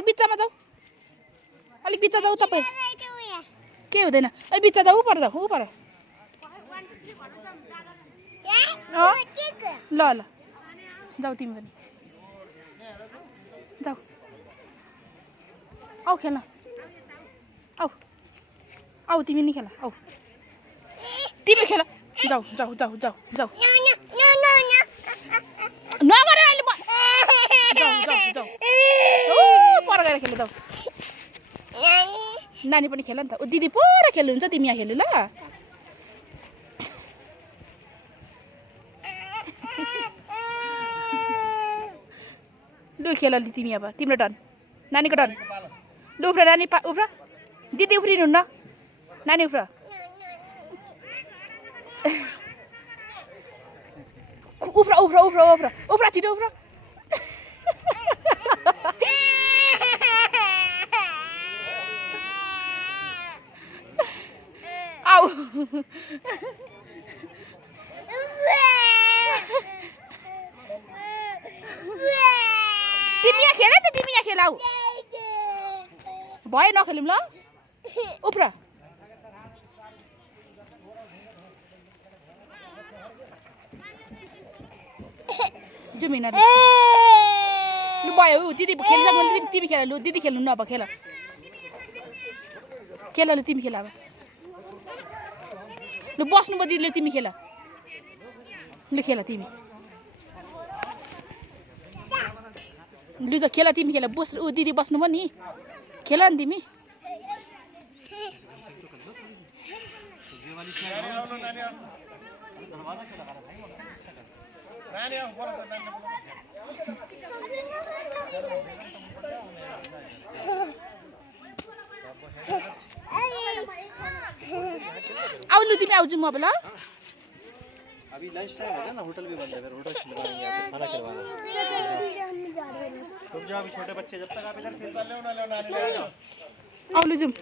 अलिक बिचमा जाऊ अलिक बिच जाऊ तपाईँ के हुँदैन बिच जाऊ ऊ पर जाऊ ऊ पर ल ल जाऊ तिमी पनि जाऊ आऊ खेल्न आऊ आऊ तिमी नि खेल आऊ तिमी खेल जाऊ जाऊ जाऊ जाऊ जाऊ नगरे अहिले म जाऊ जाऊ जाऊ पर गएर खेल जाऊ नानी पनि खेल नि त दिदी पर खेल्नुहुन्छ तिमी यहाँ खेल्नु ल लु खेल तिमी अब तिम्रो टर्न नानीको टर्न लु उफ्र नानी उफ्र दिदी उफ्रिनुहुन्न नानी उफ्र उफ्र उफ्र उफ्र उफ्र उफ्र छिटो उफ्र आऊ तिमी यहाँ खेल त तिमी यहाँ खेल आऊ भयो नखेलौँ ल उफ्र जाउँ हिँड लु भयो दिदी खेलिसक्नु तिमी खेल लु दिदी खेल्नु न अब खेल खेल लु तिमी खेल अब लु बस्नु भयो दिदीले तिमी खेल लु खेल तिमी लु त खेल तिमी खेल बस ऊ दिदी बस्नु भयो नि खेल नि तिमी आऊ लु तिमी आउँछु म अब ल अभी लंच टाइम हो गया ना होटल भी बंद है फिर होटल खिलवाएंगे आपको खाना खिलवाना रुक जाओ अभी छोटे बच्चे जब तक आप इधर खेलते ले ना ले आऊ लु जाउँ